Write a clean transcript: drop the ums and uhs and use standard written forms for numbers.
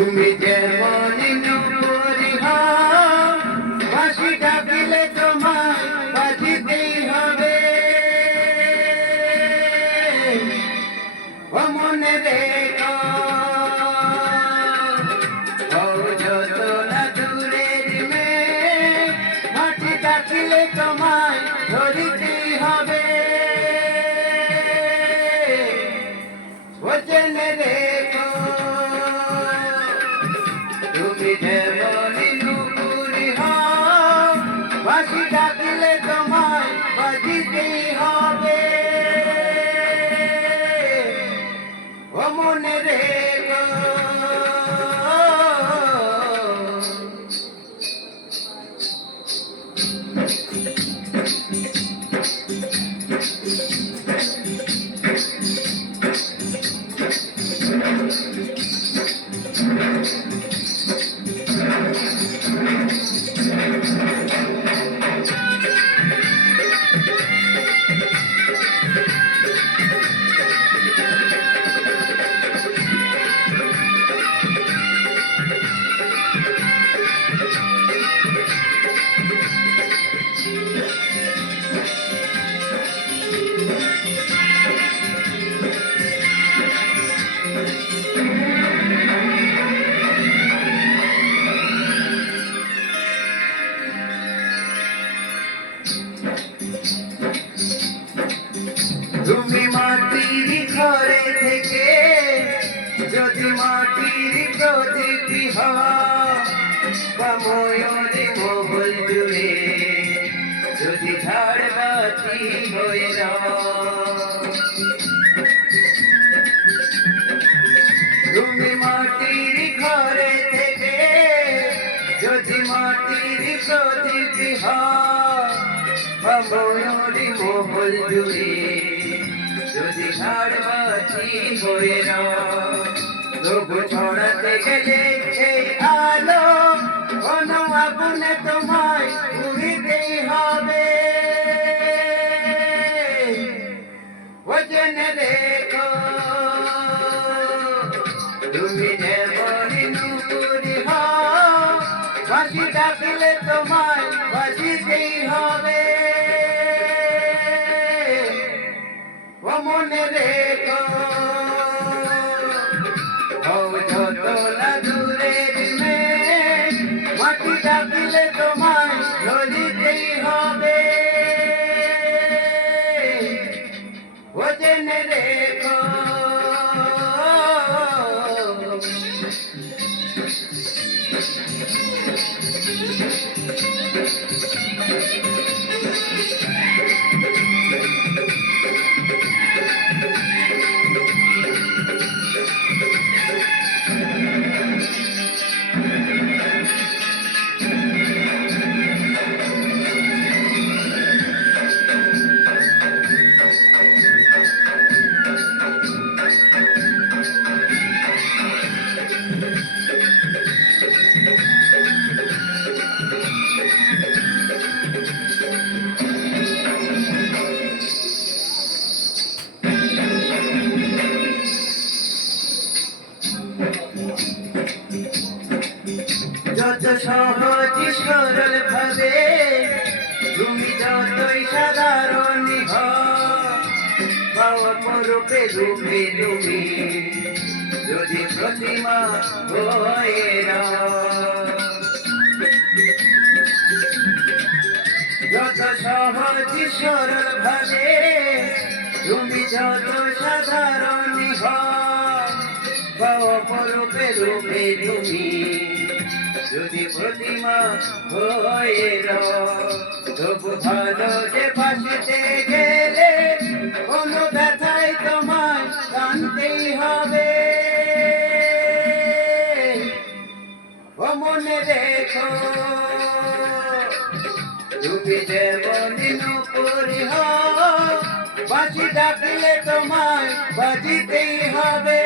তুমি যেমন নূপুরি হও, বাঁশি ডাকিলে তোমায় বাজিতেই হবে। ও মনে রেখো, হও যত না দূরের মেয়ে, মাটি ডাকিলে তোমায় ধরিতেই হবে। ও জেনে রেখো, তুমি যেমন নূপুরি হও, বাঁশি ডাকিলে তোমায় বাজিতেই হবে। ও মনে রেখো, তুমি মাটির ঘরে থেকে যদি মাটির প্রদীপী হও, বা ময়ূরে মহল জুড়ে যদি ঝাড়বাতি হয়ে যাও। তুমি মাটির ঘরে থেকে যদি মাটির প্রদীপী হও, বা ময়ূরে মহল জুড়ে যদি ঝাড়বাতি হয়ে যাও। তবু ছড়াতে গেলে সেই আলো কোন আগুনে তোমায় পুড়িতেই হবে। ও জেনে রেখো, তুমি যেমন নূপুরি হও, বাঁশি ডাকিলে তোমায় বাজিতেই হবে। ও মনে রেখো, হও যত না দূরের মেয়ে, মাটি ডাকিলে তোমায় ধরিতেই হবে। ও জেনে রেখো, যত সহজ সরল ভাবে তুমি যতই সাধারণ হও, অপরূপে রূপে তুমি যদি প্রতিমা হয়ে নাও। যত সহজ সরল ভাবে তুমি যত সাধারণ হও, অপরূপে রূপে তুমি যদি প্রতিমা হয়ে যাও। তবু ভালো যে বাসতে গেলে কোনো ব্যথায় তোমায় কাঁদতেই হবে। ও মনে রেখো, তুমি যেমন নূপুরি হও, বাঁশি ডাকিলে তোমায় বাজিতেই হবে।